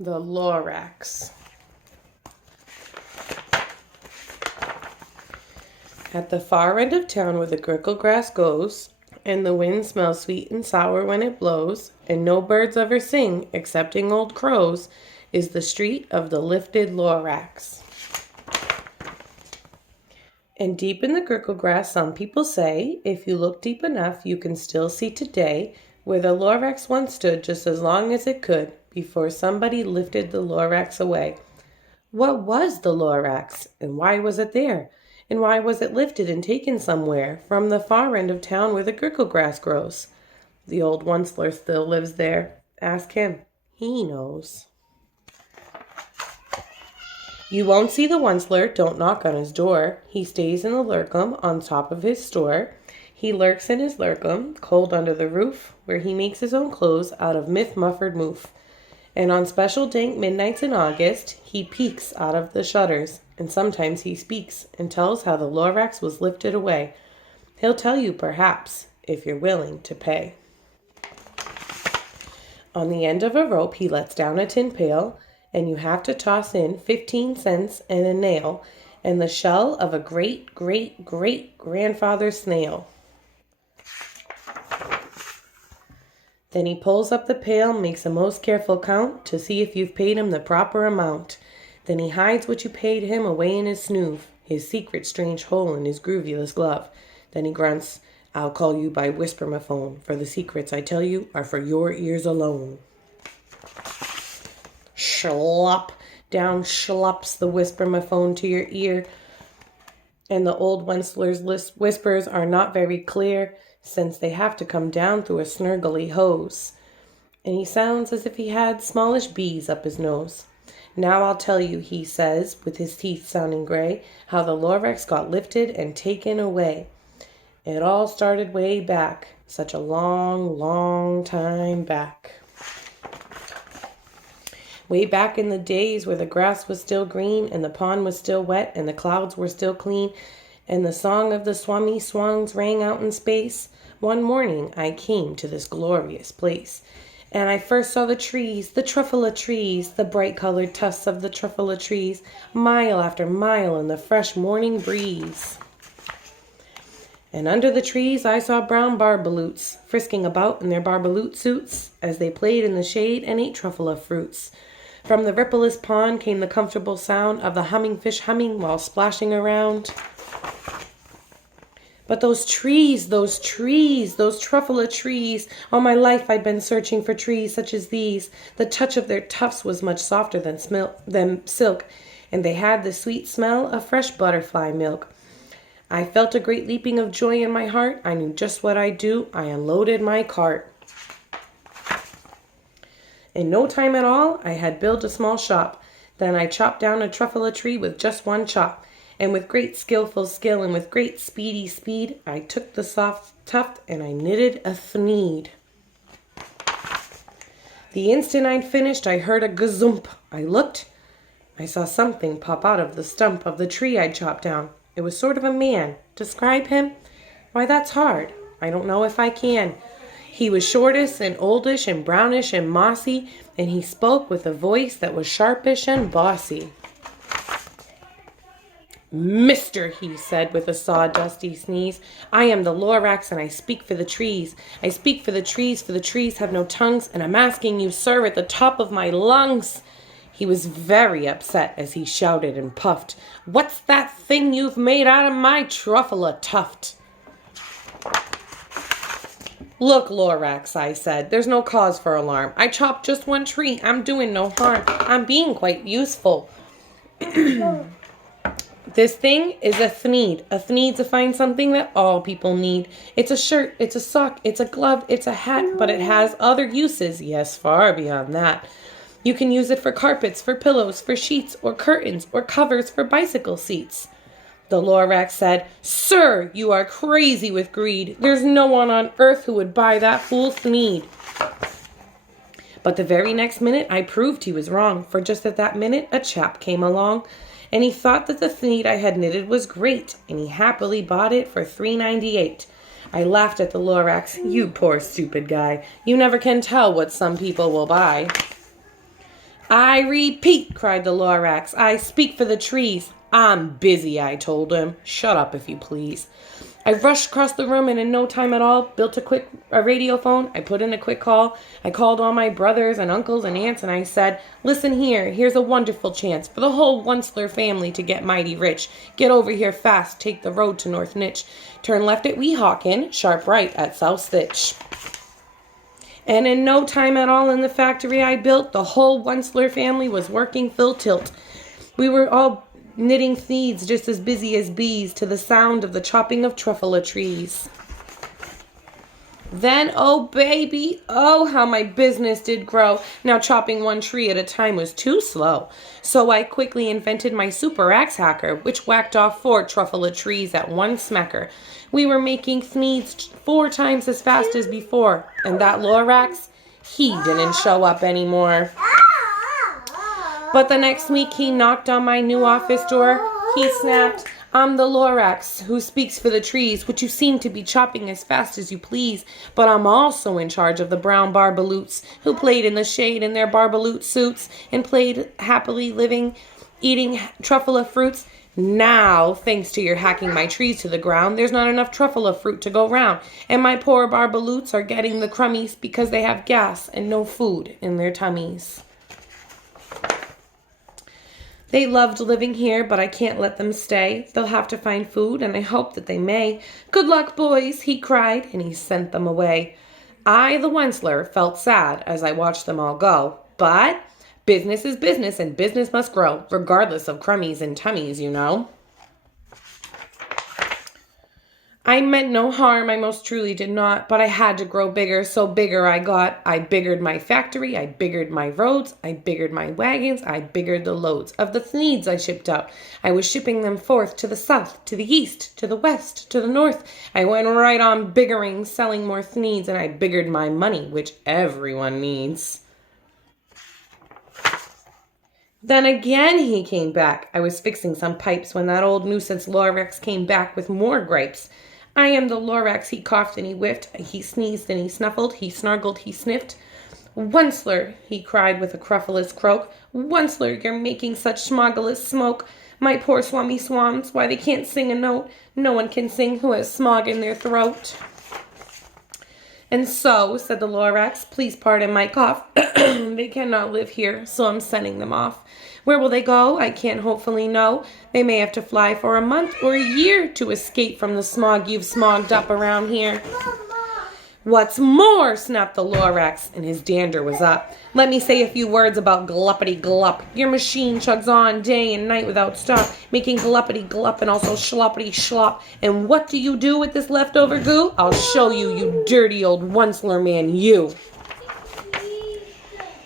The Lorax. At the far end of town where the grickle grass goes, and the wind smells sweet and sour when it blows, and no birds ever sing excepting old crows, is the street of the lifted Lorax. And deep in the grickle grass, some people say, if you look deep enough, you can still see today where the Lorax once stood just as long as it could before somebody lifted the Lorax away. What was the Lorax, and why was it there? And why was it lifted and taken somewhere from the far end of town where the grickle grass grows? The old Onceler still lives there. Ask him. He knows. You won't see the Onceler, don't knock on his door. He stays in the lurkum on top of his store. He lurks in his lurkum, cold under the roof, where he makes his own clothes out of myth-muffered moof. And on special dank midnights in August, he peeks out of the shutters, and sometimes he speaks and tells how the Lorax was lifted away. He'll tell you, perhaps, if you're willing to pay. On the end of a rope, he lets down a tin pail, and you have to toss in 15 cents and a nail, and the shell of a great-great-great-grandfather snail. Then he pulls up the pail, makes a most careful count to see if you've paid him the proper amount. Then he hides what you paid him away in his snoove, his secret strange hole in his groovyless glove. Then he grunts, I'll call you by whisper-my-phone, for the secrets I tell you are for your ears alone. Schlop, down schlops the whisper-my-phone to your ear. And the old Onceler's whispers are not very clear, since they have to come down through a snurgly hose. And he sounds as if he had smallish bees up his nose. Now I'll tell you, he says, with his teeth sounding gray, how the Lorax got lifted and taken away. It all started way back, such a long, long time back. Way back in the days where the grass was still green and the pond was still wet and the clouds were still clean and the song of the Swami swans rang out in space, one morning I came to this glorious place. And I first saw the trees, the truffula trees, the bright-colored tufts of the truffula trees, mile after mile in the fresh morning breeze. And under the trees I saw brown barbaloots, frisking about in their barbaloot suits, as they played in the shade and ate truffula fruits. From the rippleless pond came the comfortable sound of the humming fish humming while splashing around. But those trees, those truffula trees, all my life I'd been searching for trees such as these. The touch of their tufts was much softer than silk, and they had the sweet smell of fresh butterfly milk. I felt a great leaping of joy in my heart. I knew just what I'd do. I unloaded my cart. In no time at all, I had built a small shop. Then I chopped down a truffula tree with just one chop. And with great skillful skill and with great speedy speed, I took the soft tuft and I knitted a thneed. The instant I'd finished, I heard a gazump. I looked. I saw something pop out of the stump of the tree I'd chopped down. It was sort of a man. Describe him? Why, that's hard. I don't know if I can. He was shortish and oldish and brownish and mossy, and he spoke with a voice that was sharpish and bossy. Mister, he said with a sawdusty sneeze, I am the Lorax and I speak for the trees. I speak for the trees have no tongues, and I'm asking you, sir, at the top of my lungs. He was very upset as he shouted and puffed, What's that thing you've made out of my truffula tuft? Look, Lorax, I said, there's no cause for alarm. I chopped just one tree. I'm doing no harm. I'm being quite useful. This thing is a thneed. A thneed's a fine something that all people need. It's a shirt, it's a sock, it's a glove, it's a hat, but it has other uses, yes, far beyond that. You can use it for carpets, for pillows, for sheets, or curtains, or covers for bicycle seats. The Lorax said, Sir, you are crazy with greed. There's no one on earth who would buy that fool thneed. But the very next minute I proved he was wrong, for just at that minute a chap came along, and he thought that the thneed I had knitted was great, and he happily bought it for $3.98. I laughed at the Lorax. You poor stupid guy. You never can tell what some people will buy. I repeat, cried the Lorax. I speak for the trees. I'm busy, I told him. Shut up, if you please. I rushed across the room and in no time at all built a radio phone. I put in a quick call. I called all my brothers and uncles and aunts and I said, listen here, here's a wonderful chance for the whole Onceler family to get mighty rich. Get over here fast, take the road to North Nitch. Turn left at Weehawken, sharp right at South Stitch. And in no time at all in the factory I built, the whole Onceler family was working full tilt. We were all knitting seeds just as busy as bees to the sound of the chopping of truffula trees. Then, oh baby, oh how my business did grow. Now chopping one tree at a time was too slow. So I quickly invented my super axe hacker, which whacked off 4 truffula trees at one smacker. We were making sneeds 4 times as fast as before, and that Lorax, he didn't show up anymore. But the next week he knocked on my new office door. He snapped, I'm the Lorax who speaks for the trees, which you seem to be chopping as fast as you please. But I'm also in charge of the brown barbaloots who played in the shade in their barbaloot suits and played happily living, eating truffula fruits. Now, thanks to your hacking my trees to the ground, there's not enough truffula fruit to go round. And my poor barbaloots are getting the crummies because they have gas and no food in their tummies. They loved living here, but I can't let them stay. They'll have to find food, and I hope that they may. Good luck, boys, he cried, and he sent them away. I, the Onceler, felt sad as I watched them all go. But business is business, and business must grow, regardless of crummies and tummies, you know. I meant no harm, I most truly did not, but I had to grow bigger, so bigger I got. I biggered my factory, I biggered my roads, I biggered my wagons, I biggered the loads of the sneeds I shipped out. I was shipping them forth to the south, to the east, to the west, to the north. I went right on biggering, selling more sneeds, and I biggered my money, which everyone needs. Then again he came back. I was fixing some pipes when that old nuisance Lorax came back with more gripes. I am the Lorax, he coughed and he whiffed, he sneezed and he snuffled, he snargled, he sniffed. Onceler, he cried with a cruffulous croak, Onceler, you're making such smoggleless smoke. My poor swummy swans, why they can't sing a note. No one can sing who has smog in their throat. And so, said the Lorax, please pardon my cough. They cannot live here, so I'm sending them off. Where will they go? I can't hopefully know. They may have to fly for a month or a year to escape from the smog you've smogged up around here. What's more, snapped the Lorax, and his dander was up. Let me say a few words about gluppity glup. Your machine chugs on day and night without stop, making gluppity glup and also schloppity schlop. And what do you do with this leftover goo? I'll show you, you dirty old Onceler man, you.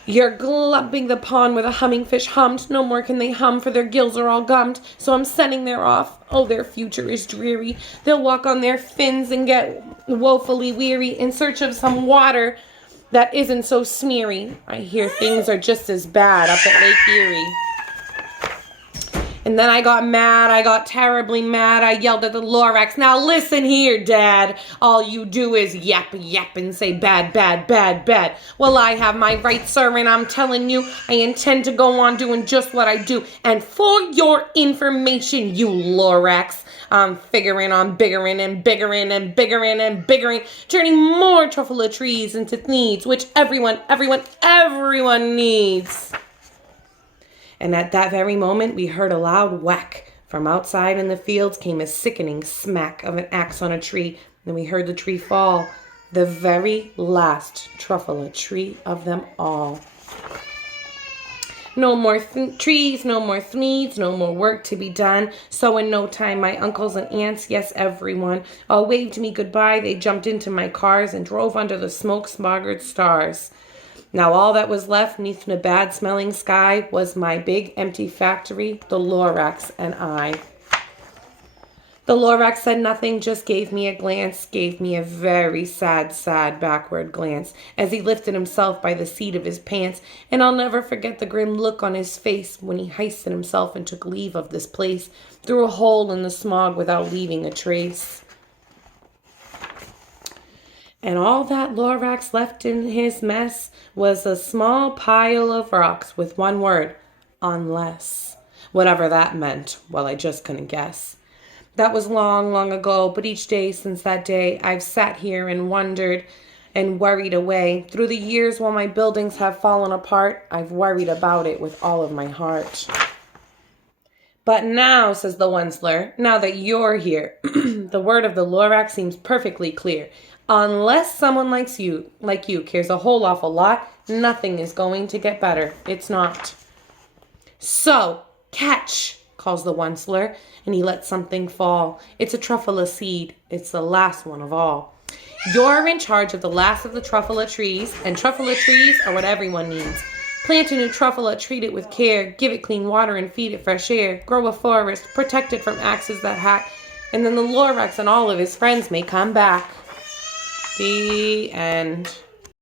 You're glumping the pond where the humming fish hummed. No more can they hum, for their gills are all gummed. So I'm sending them off. Oh, their future is dreary. They'll walk on their fins and get woefully weary in search of some water that isn't so smeary. I hear things are just as bad up at Lake Erie. And then I got mad. I got terribly mad. I yelled at the Lorax, now listen here, Dad. All you do is yap, yap, and say bad, bad, bad, bad. Well, I have my rights, sir, and I'm telling you, I intend to go on doing just what I do. And for your information, you Lorax, I'm figuring on biggering and biggering and biggering and biggering, turning more truffula trees into needs, which everyone needs. And at that very moment, we heard a loud whack. From outside in the fields came a sickening smack of an axe on a tree. Then we heard the tree fall, the very last truffula tree of them all. No more trees, no more sneeds, no more work to be done. So in no time, my uncles and aunts, yes, everyone, all waved me goodbye. They jumped into my cars and drove under the smoke-smoggered stars. Now all that was left neath the bad-smelling sky was my big empty factory, the Lorax, and I. The Lorax said nothing, just gave me a glance, gave me a very sad, sad backward glance as he lifted himself by the seat of his pants, and I'll never forget the grim look on his face when he hoisted himself and took leave of this place through a hole in the smog without leaving a trace. And all that Lorax left in his mess was a small pile of rocks with one word, unless. Whatever that meant, well, I just couldn't guess. That was long, long ago, but each day since that day, I've sat here and wondered and worried away. Through the years while my buildings have fallen apart, I've worried about it with all of my heart. But now, says the Onceler, now that you're here, the word of the Lorax seems perfectly clear. Unless someone like you cares a whole awful lot, nothing is going to get better. It's not. So, catch, calls the Onceler, and he lets something fall. It's a truffula seed. It's the last one of all. You're in charge of the last of the truffula trees, and truffula trees are what everyone needs. Plant a new truffula, treat it with care, give it clean water and feed it fresh air, grow a forest, protect it from axes that hack, and then the Lorax and all of his friends may come back. The end.